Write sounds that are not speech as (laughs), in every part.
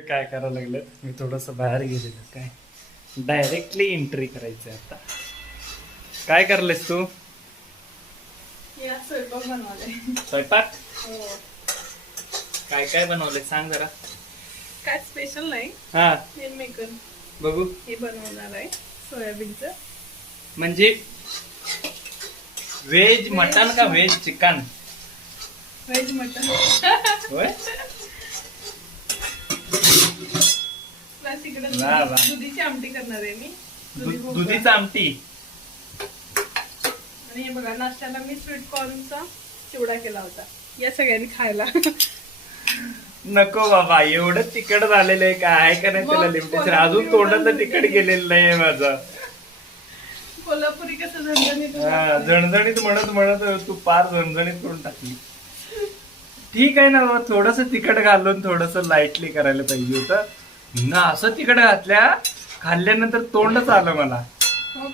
काय करायला लागलं मी थोडस बाहेर गेलेलो. काय? डायरेक्टली एंट्री करायचं आता. काय करलेस तू? या स्वयंपाक स्वयंपाक? हो. काय काय बनवलंय सांग जरा. काय स्पेशल नाही. हा. मेकर बघू. हे बनवणार आहे सोयाबीनचं. म्हणजे व्हेज मटन का व्हेज चिकन? व्हेज मटन होय? प्लस इकडे वा, वा. दुधी- दुधीची आमटी करणार आहे मी. दुधी दु- भोपळा. दुधीचं आमटी. आणि हे बघा नाश्त्याला मी स्वीट कॉर्नचा चिवडा केला होता. या सगळ्यांनी खायला. नको बाबा एवढं तिकट झालेलं आहे काय आहे का नाही त्याला मग लिमिटेशन अजून तोंडाचं तिकट गेलेलं नाही माझं. कोल्हापुरी कसं झणझणीत हा, लागतं. झणझणीत म्हणत म्हणत तू पार झणझणीत करून टाकली. ठीक आहे ना बाबा थोडस तिखट घालून थोडस लाईटली करायला पाहिजे होतं. ना असं तिखट घातल्या खाल्ल्यानंतर तोंडच आलं मला. हो?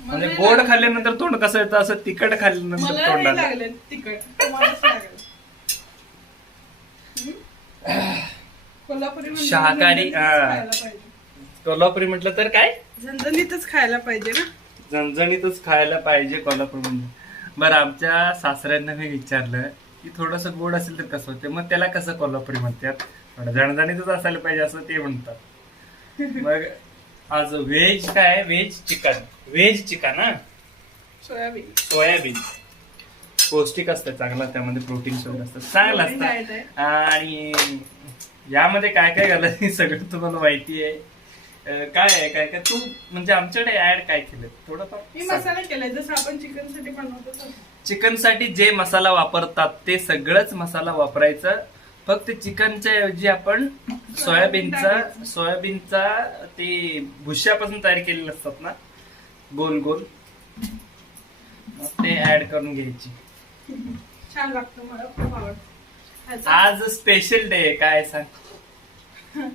म्हणजे गोड खाल्ल्यानंतर तोंड कसं येतं असं तिखट खाल्ल्यानंतर तोंड आलं. म्हणजे शाकाहारी, हा. कोल्हापुरी म्हटलं तर काय? झणझणीतच खायला पाहिजे ना. झणझणीतच खायला पाहिजे कोल्हापूर बरं आमच्या सासऱ्यांना मी विचारलं की थोडस गोड असेल तर कसं होते मग त्याला कसं कोल्हापुरी म्हणतात? थोडं झणझणीतच असायला पाहिजे असं ते म्हणतात. मग आज व्हेज काय? Veg chicken. व्हेज चिकन हा? सोयाबीन. सोयाबीन. पौष्टिक असतं चांगलं त्यामध्ये प्रोटीन वगैरे असतं. चांगलं असतं. आणि यामध्ये काय काय घालत हे सगळं तुम्हाला माहिती आहे. काय आहे काय काय? तू म्हणजे आमच्याकडे ऍड काय केलं? थोडंफार मसाला केलाय. जसं आपण चिकनसाठी बनवतो तसं. चिकनसाठी जे मसाला वापरतात ते सगळंच मसाला वापरायचं फक्त चिकनच्या ऐवजी आपण सोयाबीनचा. सोयाबीनचा ते भुश्यापासून तयार केलेले असतात ना गोल गोल ते ऍड करून घ्यायची छान लागतं मला खूप आवडतं ह्याचं- आज स्पेशल डे काय सांग (laughs)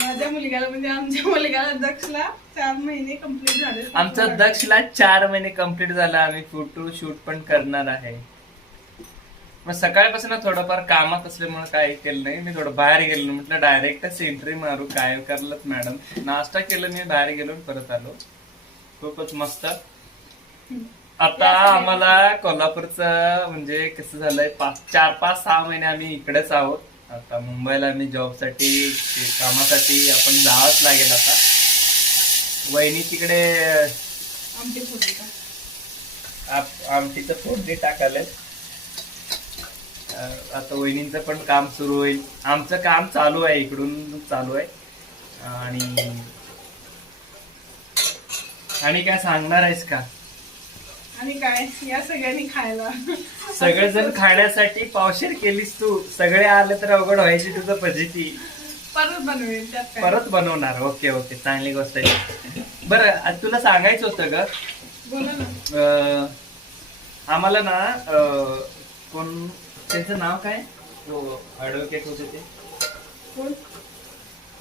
माझ्या मुलग्याला म्हणजे आमच्या मुलग्याला दक्षला चार महिने कंप्लीट झाले. आमचा दक्षला चार महिने कंप्लीट झाला. आम्ही फोटो शूट पण करणार आहे. मग सकाळपासून थोडंफार कामात असल्यामुळे काय केलं नाही. मी थोडं बाहेर गेलो म्हटलं डायरेक्टच एंट्री मारू. काय करलत मॅडम नाश्ता केलं. मी बाहेर गेलो परत आलो. खूपच मस्त. आता आम्हाला कोल्हापूरचं म्हणजे कसं झालंय पाच चार पाच सहा महिने आम्ही इकडेच आहोत. आता मुंबईला आम्ही जॉबसाठी कामासाठी आपण जावंच लागेल आता. वहिनी तिकडे आप- आमटीचं फोडणी टाकाले आता वहिनींचं पण काम सुरू होईल. आमचं काम चालू आहे इकडून चालू आहे. आणि आणि काय सांगणार आहेस का? आणि काय? या सगळ्यांनी खायला. सगळेजण खाण्यासाठी पावशेर केलीस तू. सगळे आले तर अवघड व्हायची तुझं फजिती. परत बनवेल त्यात काय? परत बनवणार. Okay okay. चांगली गोष्ट आहे. बरं आज तुला सांगायचं होतं ग. बोला ना. अं, आम्हाला ना अं, कोण त्यांचं नाव काय? ऍडव्होकेट होते ते. कोण?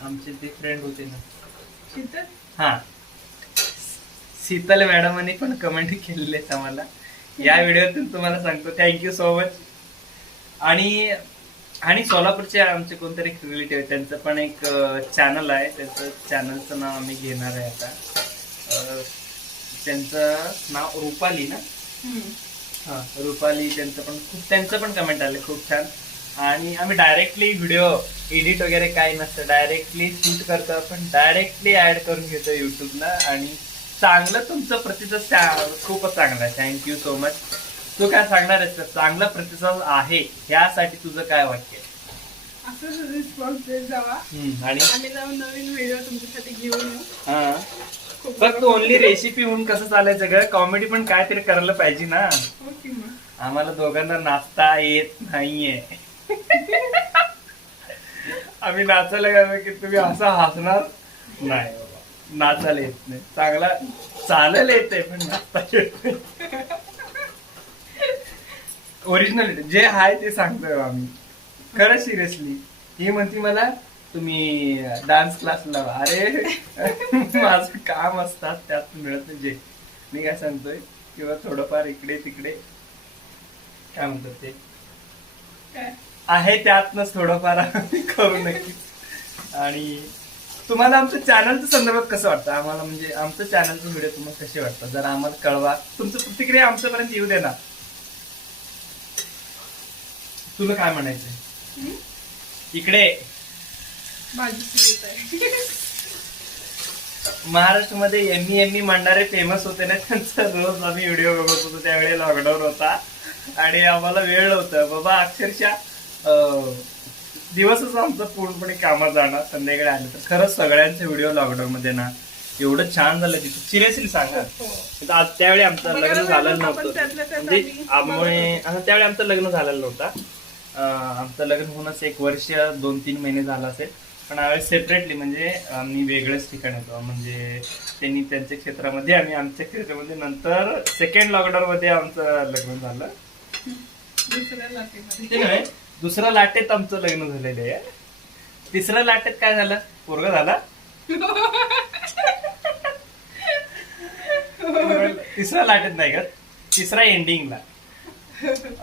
आमचे ते फ्रेंड होते ना. शीतल हा. शीतल मॅडमांनी पण कमेंट केलेले आहेत आम्हाला. या व्हिडिओतून तुम्हाला सांगतो. थँक्यू सो मच आणि आणि सोलापूरचे आमचे कोणतरी रिलेटिव्ह त्यांचं पण एक चॅनल आहे. त्यांचं चॅनलचं नाव आम्ही घेणार आहे आता. त्यांचं नाव रुपाली ना. हा रुपाली त्यांचं पण खूप त्यांचं पण कमेंट आले. खूप छान. आणि आम्ही डायरेक्टली व्हिडिओ एडिट वगैरे काही नसतं. डायरेक्टली शूट करतो आपण. डायरेक्टली ऍड करून घेतो युट्यूबला आणि चांगलं तुमचं प्रतिसाद खूपच चांगला आहे. थँक्यू सो मच तू काय सांगणार आहेस? चांगला प्रतिसाद आहे. यासाठी तुझं काय वाक्य असंच रिस्पॉन्स देत जावा. हम्म, आणि? आम्ही नवीन नवीन व्हिडिओ तुमच्यासाठी घेऊन येऊ. हा. फक्त ओनली रेसिपी होऊन कसं चालायचं ग कॉमेडी पण काहीतरी करायला पाहिजे ना. आम्हाला दोघांना नाचता येत नाहीये. (laughs) आम्ही नाचायला गेलो की तुम्ही असं हसणार? नाही. नाचायला येत नाही. चांगला चालायला येते पण नाचता येत नाही. ओरिजिनल जे आहे ते सांगतोय आम्ही. खरं सिरियसली ही म्हणती मला तुम्ही डान्स क्लास लावा. अरे (laughs) माझं काम असतात त्यात मिळत नाही जे. मी काय सांगतोय? किंवा थोडंफार इकडे तिकडे काय म्हणतात ते? आहे त्यातनच थोडंफार करू नक्कीच. आणि तुम्हाला आमचं चॅनलच्या संदर्भात कसं वाटतं? आम्हाला म्हणजे आमचं चॅनलचे व्हिडिओ तुम्हाला कसे वाटतात? जरा आम्हाला कळवा. तुमचं प्रतिक्रिया आमच्यापर्यंत येऊ दे ना. तुला काय म्हणायचंय? इकडे. भाजी येत आहे. (laughs) महाराष्ट्रामध्ये एमई एमई म्हणणारे फेमस होते ना त्यांचा रोज आम्ही व्हिडिओ बघत होतो. त्यावेळी लॉकडाऊन होता. आणि आम्हाला वेळ नव्हता. बाबा अक्षरशः दिवसच आमचा पूर्णपणे कामात जाणार संध्याकाळी आलं तर. खरंच सगळ्यांचे व्हिडिओ लॉकडाऊन मध्ये ना एवढं छान झालं तिथे. सिरियसली सांगा. हो. आज त्यावेळी आमचं लग्न झालेलं नव्हता, म्हणजे आम्ही त्यावेळी आमचं लग्न झालेलं नव्हतं. आमचं लग्न होऊनच एक वर्ष दोन तीन महिने झालं असेल. पण आम्ही सेपरेटली म्हणजे आम्ही वेगळ्याच ठिकाणी होतो. म्हणजे त्यांनी त्यांच्या क्षेत्रामध्ये आम्ही आमच्या क्षेत्रामध्ये नंतर सेकंड लॉकडाऊन मध्ये आमचं लग्न झालं. ते नव्हे दुसऱ्या लाटेत आमचं लग्न झालेलं आहे. तिसऱ्या लाटेत काय झालं? पोरग झाला. तिसऱ्या लाटेत नाही का तिसऱ्या एंडिंगला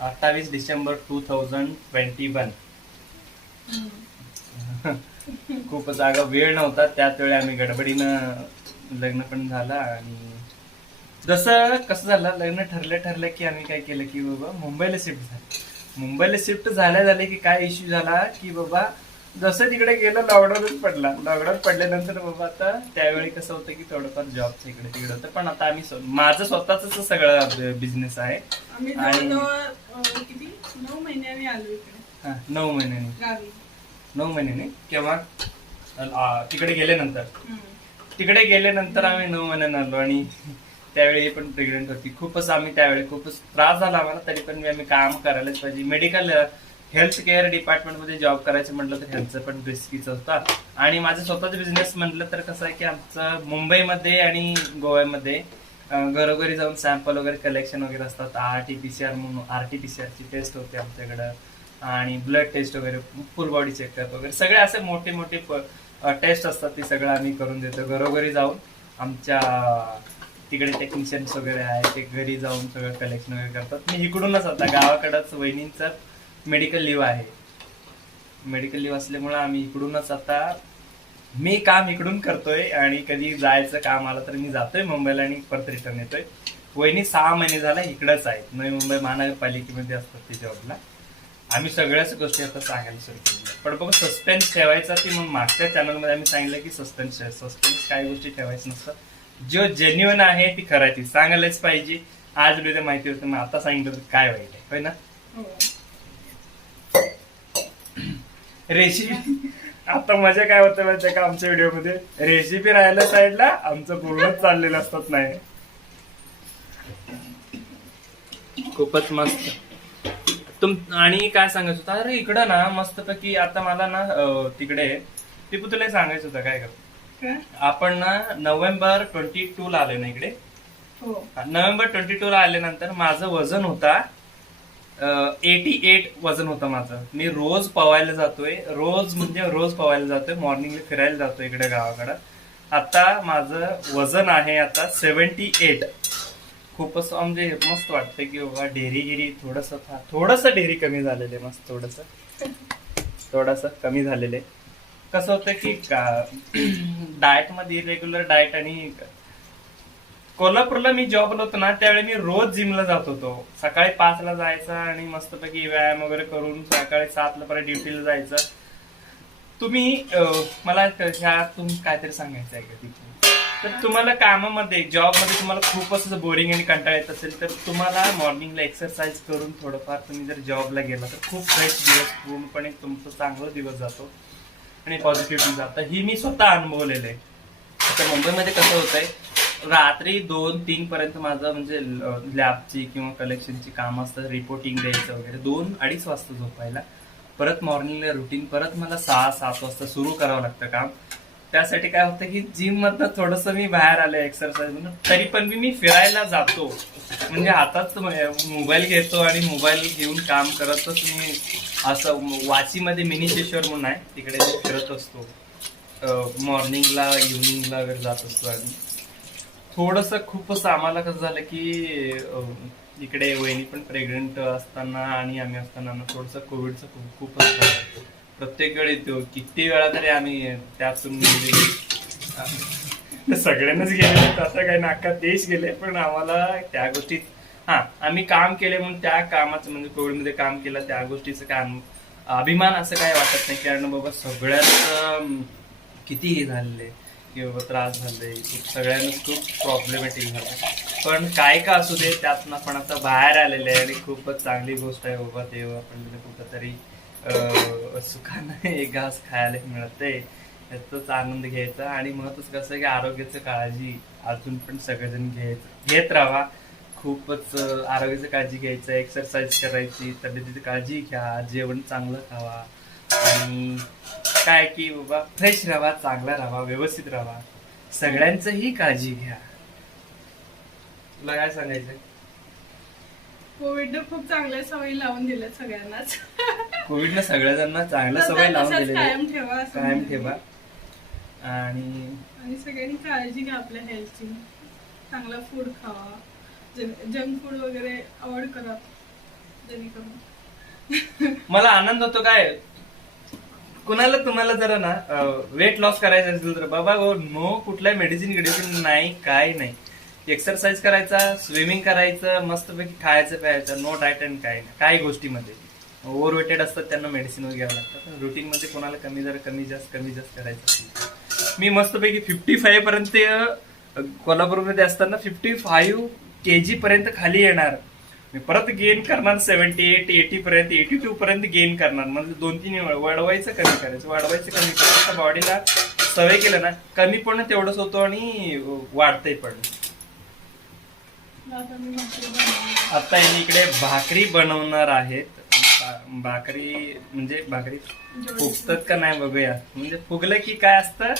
अठ्ठावीस December two thousand twenty one. खूप जागा वेळ नव्हता. त्याच वेळी आम्ही गडबडीनं लग्न पण झालं आणि जसं कसं झालं लग्न ठरलं ठरलं की आम्ही काय केलं की बाबा मुंबईला शिफ्ट झालं. मुंबईला शिफ्ट झाल्या झाले की काय इश्यू झाला की बाबा जसं तिकडे गेलं लॉकडाऊनच पडला. लॉकडाऊन पडल्यानंतर बाबा आता त्यावेळी कसं होतं की थोडंफार जॉबचं इकडे तिकडे होतं. पण आता आम्ही माझं स्वतःच सगळं बिझनेस आहे. आणि- नऊ महिन्याने आलो हा, नऊ महिन्यांनी. नऊ महिन्यांनी? केव्हा? तिकडे गेल्यानंतर. तिकडे गेल्यानंतर आम्ही नऊ महिन्यानं आलो आणि त्यावेळी पण प्रेग्नेंट होती. खूपच आम्ही त्यावेळी खूपच त्रास झाला आम्हाला तरी पण आम्ही काम करायलाच पाहिजे. मेडिकल हेल्थ केअर डिपार्टमेंटमध्ये जॉब करायचं म्हटलं तर ह्यांचं पण रिस्कीच होतं. आणि माझं स्वतःच बिझनेस म्हटलं तर कसं आहे की आमचं मुंबईमध्ये आणि गोव्यामध्ये घरोघरी जाऊन सॅम्पल वगैरे कलेक्शन वगैरे असतात. R T P C R म्हणून आर टी पी सी आरची टेस्ट होते आमच्याकडं. आणि ब्लड टेस्ट वगैरे फुल बॉडी चेकअप वगैरे. सगळे असे मोठे मोठे टेस्ट असतात ते सगळं आम्ही करून देतो. घरोघरी जाऊन आमच्या तिकडे टेक्निशियन्स वगैरे आहे ते घरी जाऊन सगळं कलेक्शन वगैरे करतात. मी इकडूनच आता गावाकडंच वहिनींचं मेडिकल लिव्ह आहे. मेडिकल लिव्ह असल्यामुळे आम्ही इकडूनच आता मी काम इकडून करतोय आणि कधी जायचं काम आलं तर मी जातोय मुंबईला आणि परत रिटर्न येतोय. वहिनी सहा महिने झाला इकडंच आहेत. नवी मुंबई महानगरपालिकेमध्ये असतात ते जॉबला आम्ही सगळ्याच गोष्टी आता सांगायला सुरू केल्या. पण बघ सस्पेन्स ठेवायचा की मग मागच्या चॅनलमध्ये आम्ही सांगितलं की सस्पेन्स सस्पेन्स काही गोष्टी ठेवायचं नसतं. जो जेन्युअन आहे ती करायची सांगायलाच पाहिजे. आज उद्या माहिती होतं मग आता सांगितलं तर काय वाईट आहे होय ना? हो. रेसिपी आता मजा काय होतं माहितीये का आमच्या व्हिडिओमध्ये रेसिपी राहायला साईडला आमचं पूर्णच चाललेलं असतात नाही. खूपच मस्त. तुम आणि काय सांगायचं होतं? अरे इकडं ना मस्तपैकी आता मला ना तिकडे टिपू तुला सांगायचं होतं काय कर आपण ना नोव्हेंबर ट्वेंटी टू ला आले ना इकडे. हो. नोव्हेंबर ट्वेंटी टू ला आल्यानंतर माझं वजन होता एटी एट वजन होतं माझं. मी रोज पवायला जातोय रोज म्हणजे रोज पवायला जातोय मॉर्निंगला फिरायला जातोय इकडे गावाकडं. आता माझं वजन आहे आता सेव्हन्टी एट. खूपच म्हणजे मस्त वाटतं की बाबा डेअरी गिरी थोडस थोडस डेअरी कमी झालेलं आहे मस्त थोडस. (laughs) थोडस कमी झालेलं आहे. कसं होतं की डाएटमध्ये रेग्युलर डाएट आणि कोल्हापूरला मी जॉबला होतो ना त्यावेळी मी रोज जिमला जात होतो. सकाळी पाचला जायचा आणि मस्तपैकी व्यायाम वगैरे करून सकाळी सातला परत ड्युटीला जायचं. तुम्ही मला ह्या तुम काहीतरी सांगायचं आहे का तिथे? तर तुम्हाला कामामध्ये जॉबमध्ये तुम्हाला खूपच असं बोरिंग आणि कंटाळ येत असेल तर तुम्हाला मॉर्निंगला एक्सरसाइज करून थोडंफार तुम्ही जर जॉबला गेला तर खूप फ्रेश दिवस पूर्णपणे तुमचा चांगला दिवस जातो. आणि पॉझिटिव्हिटी जातं ही मी स्वतः अनुभवलेलं आहे. आता मुंबईमध्ये कसं होतंय रात्री दोन तीन पर्यंत माझं म्हणजे लॅबची किंवा कलेक्शनची काम असतं रिपोर्टिंग द्यायचं वगैरे. दोन अडीच वाजता झोपायला. परत मॉर्निंगला रुटीन परत मला सहा सात वाजता सुरू करावं लागतं काम. त्यासाठी काय होतं की जिम मधनं थोडस मी बाहेर आलो एक्सरसाइज म्हणून तरी पण मी मी फिरायला जातो. म्हणजे हातात मोबाईल घेतो आणि मोबाईल घेऊन काम करतच मी असं वाचीमध्ये मिनिशेश्वर म्हणून आहे. तिकडे मी फिरत असतो. मॉर्निंगला इव्हनिंगला वगैरे जात असतो आणि थोडस खूपच आम्हाला कसं झालं की इकडे वहिनी पण प्रेग्नेंट असताना आणि आम्ही असताना थोडंसं थोडस कोविडचं खूप खूपच प्रत्येक वेळी तो किती वेळा तरी आम्ही त्यातून सगळ्यांनाच गेले असं काही नाका देश गेले पण आम्हाला त्या गोष्टीत हा आम्ही काम केले म्हणून त्या कामाचं म्हणजे कोविडमध्ये काम केलं त्या गोष्टीचं काम अभिमान असं काय वाटत नाही. कारण बाबा सगळ्यात किती हे झालेले की बाबा त्रास झाले सगळ्यांनाच खूप प्रॉब्लेमॅटिक झालं. पण काय का असू दे त्यातून आपण आता बाहेर आलेले आहे आणि खूपच चांगली गोष्ट आहे. बाबा देव आपण कुठंतरी सुखाने (laughs) घास खायला मिळते याचाच आनंद घ्यायचा आणि महत्वाचं कसं आहे की आरोग्याचं काळजी अजून पण सगळेजण घ्यायचं घेत राहा खूपच आरोग्याची काळजी घ्यायचं एक्सरसाइज करायची तब्येतीची काळजी घ्या जेवण चांगलं खावा. आणि काय की बाबा फ्रेश राहा चांगला राहा व्यवस्थित राहा. सगळ्यांचंही काळजी घ्या. तुला काय सांगायचं कोविडनं खूप चांगल्या सवयी लावून दिल्या सगळ्यांनाच. कोविडनं सगळ्यांना चांगलं सवय लावून दिलेली आहे. कायम ठेवा असं कायम. ठेवा. आणि आणि सगळ्यांनी काळजी घ्या आपल्या हेल्थची चांगला फूड खावा. जंक फूड वगैरे अवॉइड करा. जेणेकरून. मला आनंद होतो काय? कुणाला तुम्हाला जरा ना वेट लॉस करायचं असेल तर बाबा गो नो कुठल्या मेडिसिन गिडिसिन नाही काय नाही. एक्सरसाइज करायचा स्विमिंग करायचं मस्तपैकी खायचं प्यायचं नो डाएट अँड काय काही गोष्टीमध्ये. ओव्हर वेटेड असतात त्यांना मेडिसिन वगैरे घ्यावं लागतं. रुटीन मध्ये कोणाला कमी जरा कमी जास्त कमी जास्त करायचं. मी मस्तपैकी फिफ्टी फाईव्ह पर्यंत कोल्हापूरमध्ये असताना फिफ्टी फाईव्ह के जी पर्यंत खाली येणार. मी परत गेन करणार सेव्हन्टी एट एटी पर्यंत एटी टू पर्यंत गेन करणार. म्हणजे दोन तीन वेळा. वाढवायचं कमी करायचं. वाढवायचं कमी करायचं. बॉडीला सवय केलं ना कमी पण तेवढंच होतो आणि वाढतंय पण. आता इकडे भाकरी बनवणार आहेत. भाकरी म्हणजे भाकरी फुगतात का नाही बघूया. म्हणजे फुगलं की काय असतं?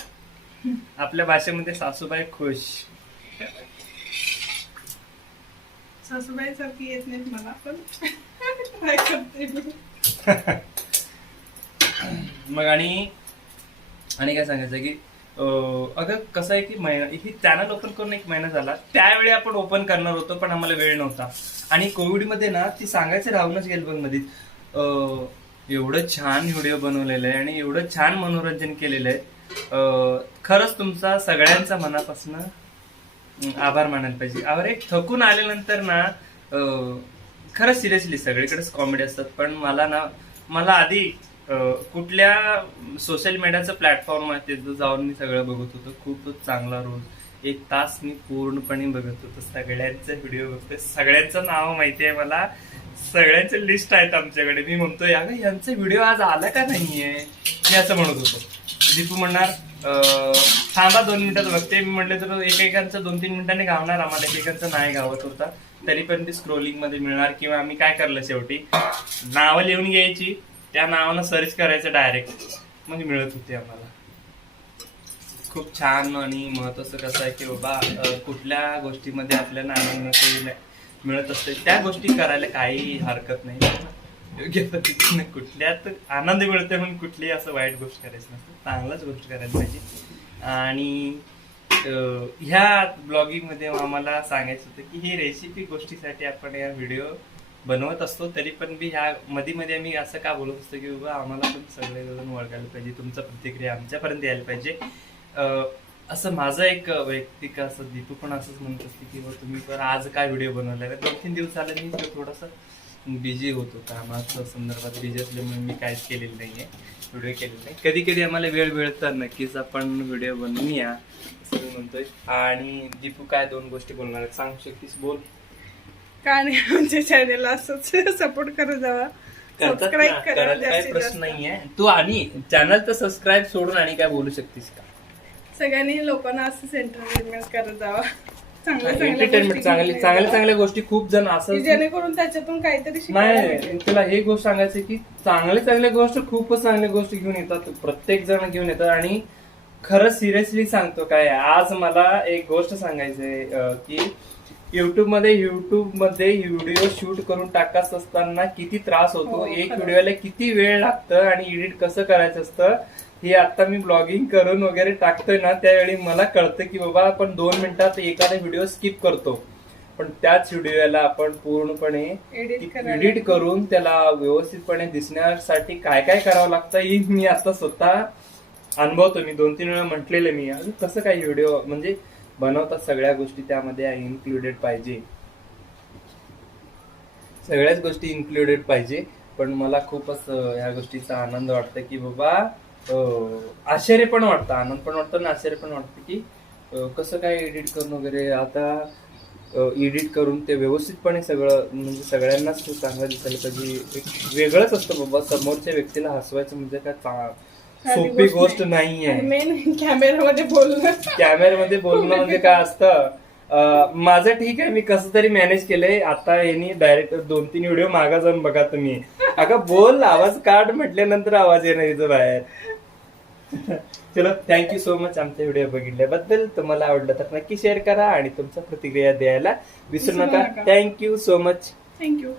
आपल्या भाषेमध्ये सासूबाई खुश. सासूबाई सारखी येत नाहीत मला पण काय करते. मग आणि आणि काय सांगायचं की अं, अगं कसं आहे की महिना ही चॅनल ओपन करून एक महिना झाला. त्यावेळी आपण ओपन करणार होतो पण आम्हाला वेळ नव्हता. आणि कोविडमध्ये ना ती सांगायचं राहूनच गेलं बघ एवढं छान व्हिडिओ बनवलेलं आहे आणि एवढं छान मनोरंजन केलेलं आहे. खरंच तुमचा सगळ्यांचा मनापासून आभार मानायला पाहिजे. अरे थकून आल्यानंतर ना खरंच सिरियसली सगळीकडेच कॉमेडी असतात पण मला ना मला आधी कुठल्या सोशल मीडियाचं प्लॅटफॉर्म आहे तिथं जाऊन मी सगळं बघत होतो. खूपच चांगला रोल. एक तास मी पूर्णपणे बघत होतो. सगळ्यांचा व्हिडिओ बघतोय. सगळ्यांचं नाव माहिती आहे मला. सगळ्यांचे लिस्ट आहेत आमच्याकडे. मी म्हणतोय या यांचा व्हिडिओ आज आला का नाहीये? मी असं म्हणत होतो. दीपू म्हणणार थांबा दोन मिनिटात बघते मी म्हटलं तर एकेकांचं दोन तीन मिनिटांनी गावणार आम्हाला एकेकांचं नाही गावत होता. तरी पण ती स्क्रोलिंगमध्ये मिळणार किंवा आम्ही काय करलं शेवटी? नावं लिहून घ्यायची त्या नावानं सर्च करायचं डायरेक्ट म्हणजे मिळत होती आम्हाला. खूप छान आणि महत्वाचं कसं आहे की बाबा कुठल्या गोष्टीमध्ये आपल्याला आनंद मिळत असते. त्या गोष्टी करायला काही हरकत नाही. योग्य पद्धतीने कुठल्यात आनंद मिळते म्हणून कुठलीही असं वाईट गोष्ट करायची नसते. चांगलाच गोष्ट करायला पाहिजे. आणि ह्या ब्लॉगिंगमध्ये आम्हाला सांगायचं होतं की ही रेसिपी गोष्टीसाठी आपण या व्हिडिओ बनवत असतो तरी पण बी ह्या मध्ये मध्ये आम्ही असं का बोलत असतो की बाबा आम्हाला पण सगळे जण पाहिजे. तुमचा प्रतिक्रिया आमच्यापर्यंत यायला पाहिजे. असं माझं एक वैयक्तिक असं दीपू पण असंच म्हणत असते की बाबा तुम्ही पण आज काय व्हिडिओ बनवला दोन तीन दिवस झाले मी थोडस बिझी होतो कामाच्या संदर्भात बिझी असल्यामुळे मी काहीच केलेलं नाहीये. व्हिडिओ केलेला नाही. कधी कधी आम्हाला वेळ मिळत नक्कीच आपण व्हिडिओ बनवूया असं मी म्हणतोय. आणि दीपू काय दोन गोष्टी बोलणार? सांगू शकतीस? बोल. काय नाही आमच्या चॅनेलला असंच सपोर्ट करत जावा करतात सबस्क्राईब ना, करा करायला काही जास्तीत प्रश्न नाहीये. तू आणि चॅनल तर सबस्क्राईब सोडून आणि काय बोलू शकतीस का? सगळ्यांनी लोकांना असं एंटरटेनमेंट करत जावा चांगल्या एंटरटेनमेंट चांगली चांगल्या चांगल्या गोष्टी खूप जण. असं जेणेकरून त्याच्यातून काहीतरी शिकायला नाही भेटेल. तुला हे गोष्ट सांगायचं की चांगल्या चांगल्या गोष्ट खूपच चांगल्या गोष्टी घेऊन येतात प्रत्येक जण घेऊन येतात आणि खरं सिरियसली सांगतो काय आज मला एक गोष्ट सांगायचंय अं, की युट्यूबमध्ये युट्यूबमध्ये व्हिडिओ शूट करून टाकत असताना किती त्रास होतो हो, एक खरं. व्हिडिओला किती वेळ लागतं आणि एडिट कसं करायचं असतं हे आता मी ब्लॉगिंग करून वगैरे टाकतोय ना त्यावेळी मला कळतं की बाबा आपण दोन मिनिटात एखादा व्हिडिओ स्किप करतो. पण त्याच व्हिडिओला आपण पूर्णपणे एडिट करून त्याला व्यवस्थितपणे दिसण्यासाठी काय काय करावं लागतं हे मी आता स्वतः अनुभवतो. मी दोन तीन वेळा म्हटलेलं मी. अजून कसं काय व्हिडिओ म्हणजे बनवतात सगळ्या गोष्टी त्यामध्ये इन्क्लुडेड पाहिजे. सगळ्याच गोष्टी इन्क्लुडेड पाहिजे. पण मला खूपच ह्या गोष्टीचा आनंद वाटतं की बाबा आश्चर्य पण वाटतं आनंद पण वाटतं आणि आश्चर्य पण वाटतं की कसं काय एडिट करून वगैरे आता एडिट करून ते व्यवस्थितपणे सगळं म्हणजे सगळ्यांनाच ते चांगलं दिसायला पाहिजे. एक वेगळंच असतं बाबा समोरच्या व्यक्तीला हसवायचं म्हणजे काय चा- सोपी गोष्ट नाहीये. मेन कॅमेरामध्ये बोलणं. कॅमेऱ्यामध्ये बोलणं म्हणजे काय असतं अं, माझं ठीक आहे मी कसं तरी मॅनेज केलंय. आता यांनी डायरेक्ट दोन तीन व्हिडिओ मागा जाऊन बघा तुम्ही. अगं बोल आवाज काढ म्हटल्यानंतर आवाज येणार इथं बाहेर. चलो थँक्यू सो मच आमचा व्हिडिओ बघितल्याबद्दल. तुम्हाला आवडलं तर नक्की शेअर करा आणि तुमच्या प्रतिक्रिया द्यायला विसरू नका. Thank you so much thank you